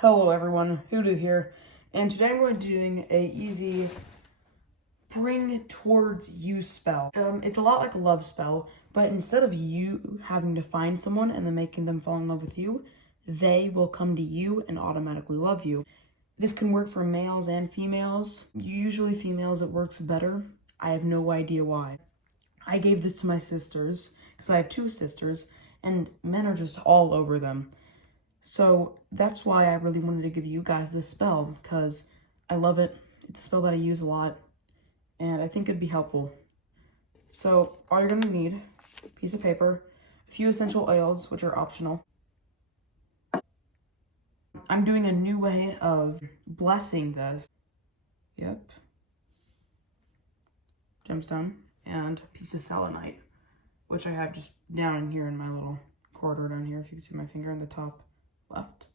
Hello everyone, Hoodoo here, and today I'm going to be doing a easy bring towards you spell. It's a lot like a love spell, but instead of you having to find someone and then making them fall in love with you, they will come to you and automatically love you. This can work for males and females. Usually females it works better. I have no idea why. I gave this to my sisters, because I have two sisters, and men are just all over them. So that's why I really wanted to give you guys this spell, because I love it. It's a spell that I use a lot, and I think it'd be helpful. So all you're going to need, a piece of paper, a few essential oils, which are optional. I'm doing a new way of blessing this. Yep. Gemstone and a piece of selenite, which I have just down in here in my little corridor down here, if you can see my finger in the top left.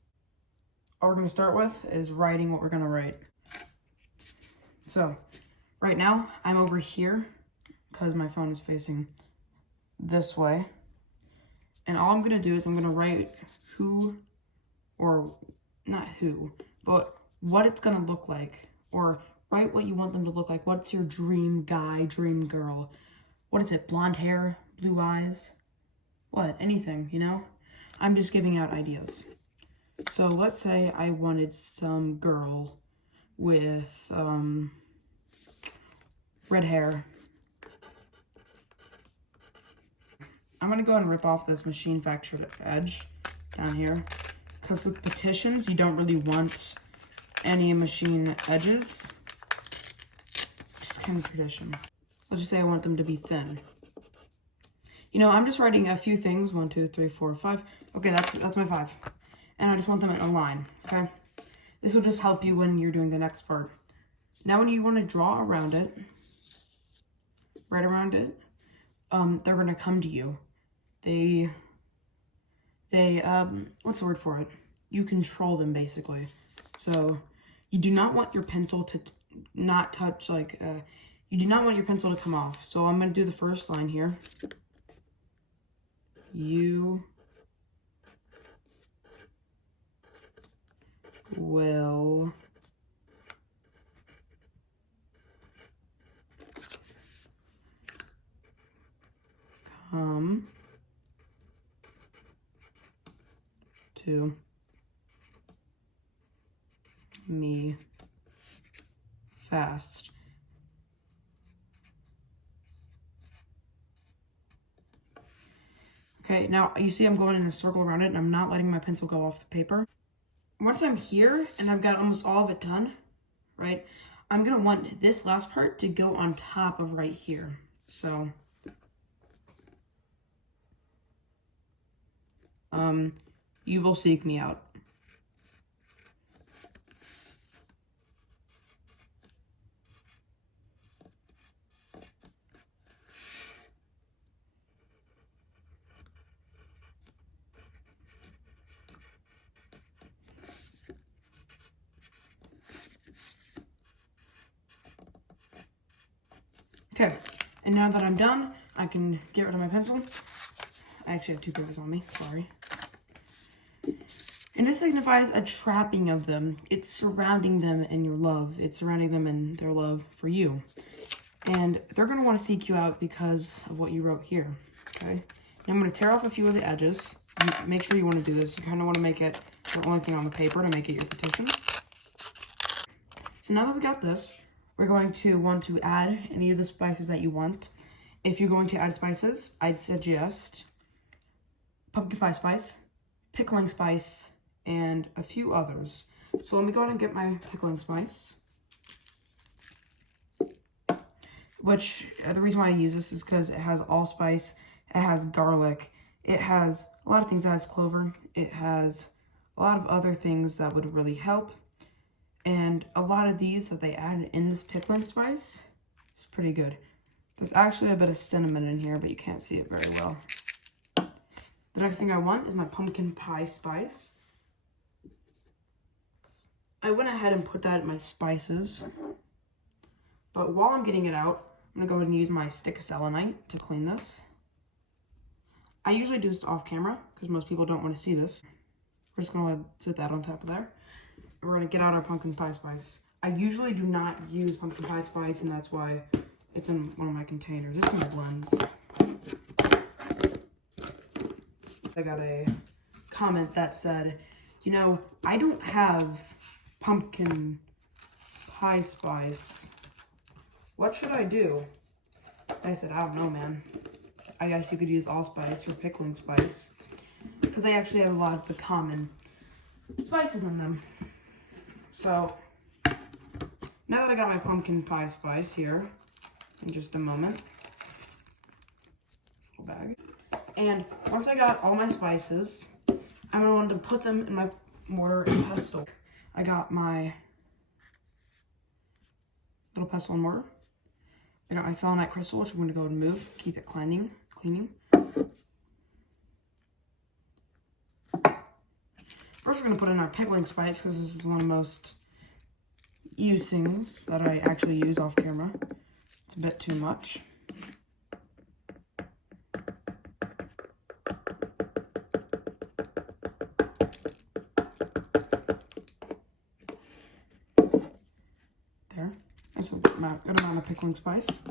All we're going to start with is writing what we're going to write. So, right now, I'm over here because my phone is facing this way. And all I'm going to do is I'm going to write who, or not who, but what it's going to look like. Or write what you want them to look like. What's your dream guy, dream girl? What is it? Blonde hair, blue eyes? What? Anything, you know? I'm just giving out ideas. So let's say I wanted some girl with red hair. I'm going to go ahead and rip off this machine factored edge down here, because with petitions you don't really want any machine edges. Just kind of tradition. Let's just say I want them to be thin. You know, I'm just writing a few things. 1, 2, 3, 4, 5. Okay, that's my 5. And I just want them in a line, okay? This will just help you when you're doing the next part. Now when you want to draw around it, right around it, they're going to come to you. They what's the word for it? You control them, basically. So you do not want your pencil to not touch, like, you do not want your pencil to come off. So I'm going to do the first line here. You will come to me fast. Okay, now you see I'm going in a circle around it and I'm not letting my pencil go off the paper. Once I'm here and I've got almost all of it done, right, I'm going to want this last part to go on top of right here. So, you will seek me out. Okay, and now that I'm done, I can get rid of my pencil. I actually have 2 papers on me, sorry. And this signifies a trapping of them. It's surrounding them in your love. It's surrounding them in their love for you. And they're going to want to seek you out because of what you wrote here, okay? Now I'm going to tear off a few of the edges. Make sure you want to do this. You kind of want to make it the only thing on the paper to make it your petition. So now that we got this, we're going to want to add any of the spices that you want. If you're going to add spices, I'd suggest pumpkin pie spice, pickling spice, and a few others. So let me go ahead and get my pickling spice. Which, the reason why I use this is because it has allspice, it has garlic, it has a lot of things. It has clover, it has a lot of other things that would really help. And a lot of these that they add in this pickling spice is pretty good. There's actually a bit of cinnamon in here, but you can't see it very well. The next thing I want is my pumpkin pie spice. I went ahead and put that in my spices. But while I'm getting it out, I'm going to go ahead and use my stick of selenite to clean this. I usually do this off camera because most people don't want to see this. We're just going to let sit that on top of there. we're gonna get out our pumpkin pie spice. I usually do not use pumpkin pie spice, and that's why it's in one of my containers. This is my blends. I got a comment that said, you know, I don't have pumpkin pie spice. What should I do? I said, I don't know, man. I guess you could use allspice or pickling spice, because they actually have a lot of the common spices in them. So now that I got my pumpkin pie spice here, in just a moment, this little bag, and once I got all my spices, I'm going to put them in my mortar and pestle. I got my little pestle and mortar. I got my selenite crystal, which I'm going to go and move, keep it cleaning. First, we're going to put in our pickling spice, because this is one of the most used things that I actually use off camera. It's a bit too much. There. That's a good amount of pickling spice.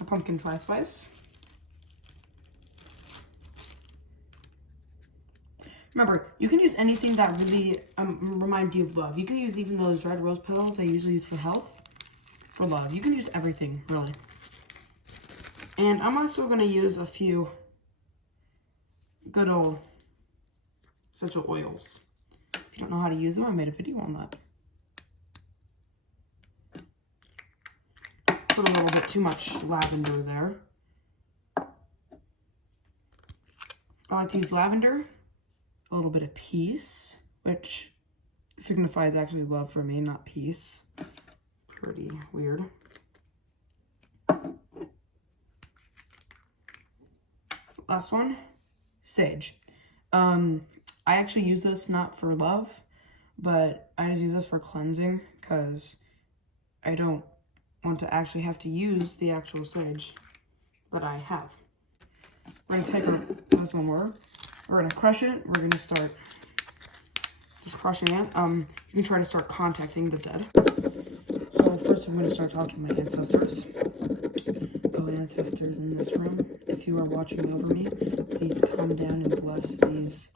A pumpkin pie spice. Remember, you can use anything that really reminds you of love. You can use even those red rose petals I usually use for health, for love. You can use everything, really. And I'm also going to use a few good old essential oils. If you don't know how to use them, I made a video on that. Put a little bit too much lavender there. I like to use lavender, a little bit of peace, which signifies actually love for me, not peace. Pretty weird. Last one, sage. I actually use this not for love, but I just use this for cleansing, because I don't want to actually have to use the actual sage that I have. We're going to take our pestle and mortar. We're going to crush it. We're going to start just crushing it. You can try to start contacting the dead. So first I'm going to start talking to my ancestors. Oh, ancestors in this room, if you are watching over me, please come down and bless these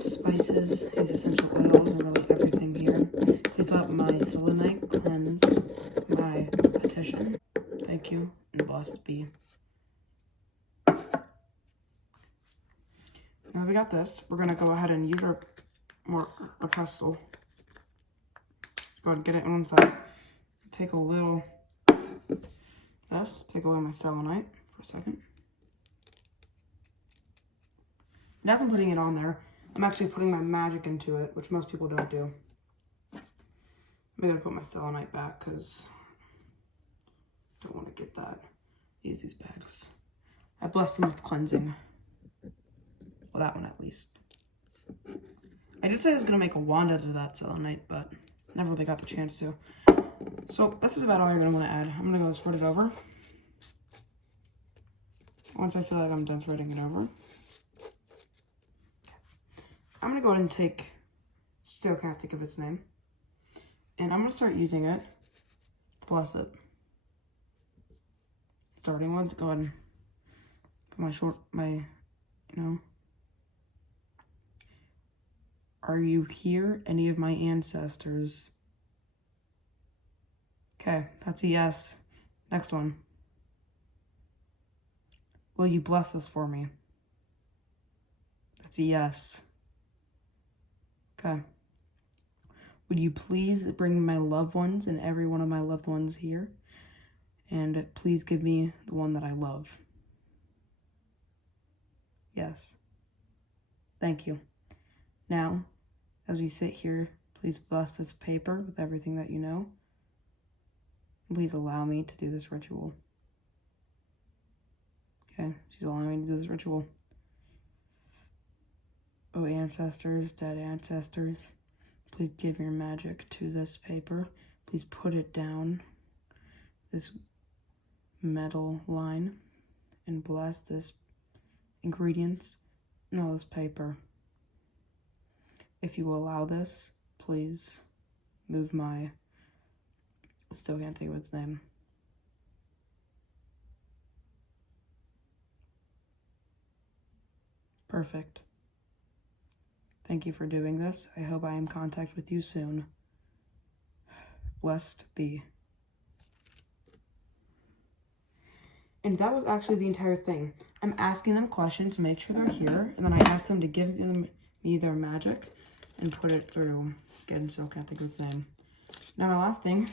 spices, these essential oils, and really everything here. Please let my selenite cleanse my petition. Thank you, and blessed be. Now we got this. We're going to go ahead and use our pestle. Go ahead and get it on one side. Take a little this. Take away my selenite for a second. And as I'm putting it on there, I'm actually putting my magic into it, which most people don't do. I'm going to put my selenite back because I don't want to get that. Use these bags. I bless them with cleansing. Well, that one at least. I did say I was going to make a wand out of that selenite, but never really got the chance to. So this is about all you're going to want to add. I'm going to go spread it over. Once I feel like I'm done spreading it over, I'm going to go ahead and take, still can't think of its name, and I'm going to start using it to bless it. Starting with, go ahead and put are you here, any of my ancestors? Okay, that's a yes. Next one. Will you bless this for me? That's a yes. Okay. Would you please bring my loved ones and every one of my loved ones here? And please give me the one that I love. Yes. Thank you. Now, as we sit here, please bless this paper with everything that you know. Please allow me to do this ritual. Okay, she's allowing me to do this ritual. Oh, ancestors, dead ancestors, please give your magic to this paper. Please put it down this metal line and bless this this paper. If you will allow this, please move I still can't think of its name. Perfect. Thank you for doing this. I hope I am in contact with you soon. Blessed be. And that was actually the entire thing. I'm asking them questions to make sure they're here, and then I ask them to give me their magic and put it through. Again, still can't think of its name. Now my last thing,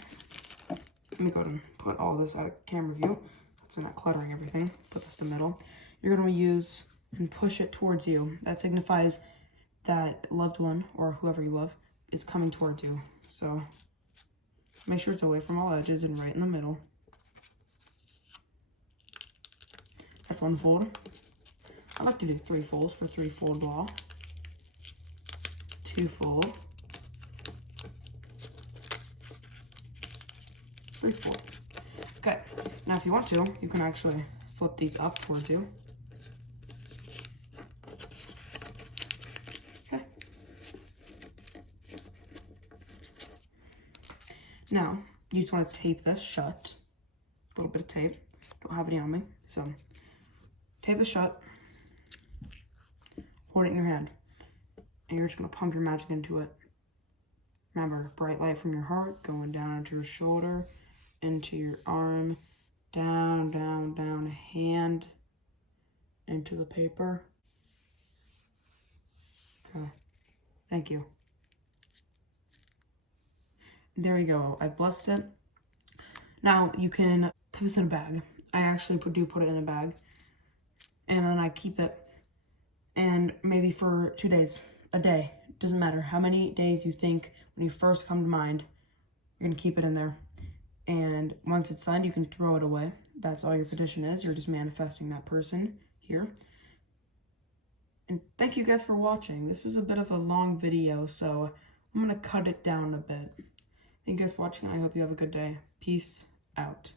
let me go and put all this out of camera view so I'm not cluttering everything. Put this in the middle. You're going to use and push it towards you. That signifies that loved one or whoever you love is coming towards you. So make sure it's away from all edges and right in the middle. That's one fold. I like to do 3 folds for 3-fold law. 2 fold. 3 fold. Okay, now if you want to, you can actually flip these up towards you. Okay. Now, you just want to tape this shut. A little bit of tape. Don't have any on me, so tape it shut. Hold it in your hand. And you're just going to pump your magic into it. Remember, bright light from your heart going down into your shoulder, into your arm, down, down, down, hand into the paper. Okay. Thank you. There you go. I blessed it. Now you can put this in a bag. I actually do put it in a bag. And then I keep it. And maybe for 2 days, a day. Doesn't matter how many days you think when you first come to mind, you're going to keep it in there. And once it's signed, you can throw it away. That's all your petition is. You're just manifesting that person here. And thank you guys for watching. This is a bit of a long video, so I'm going to cut it down a bit. Thank you guys for watching, and I hope you have a good day. Peace out.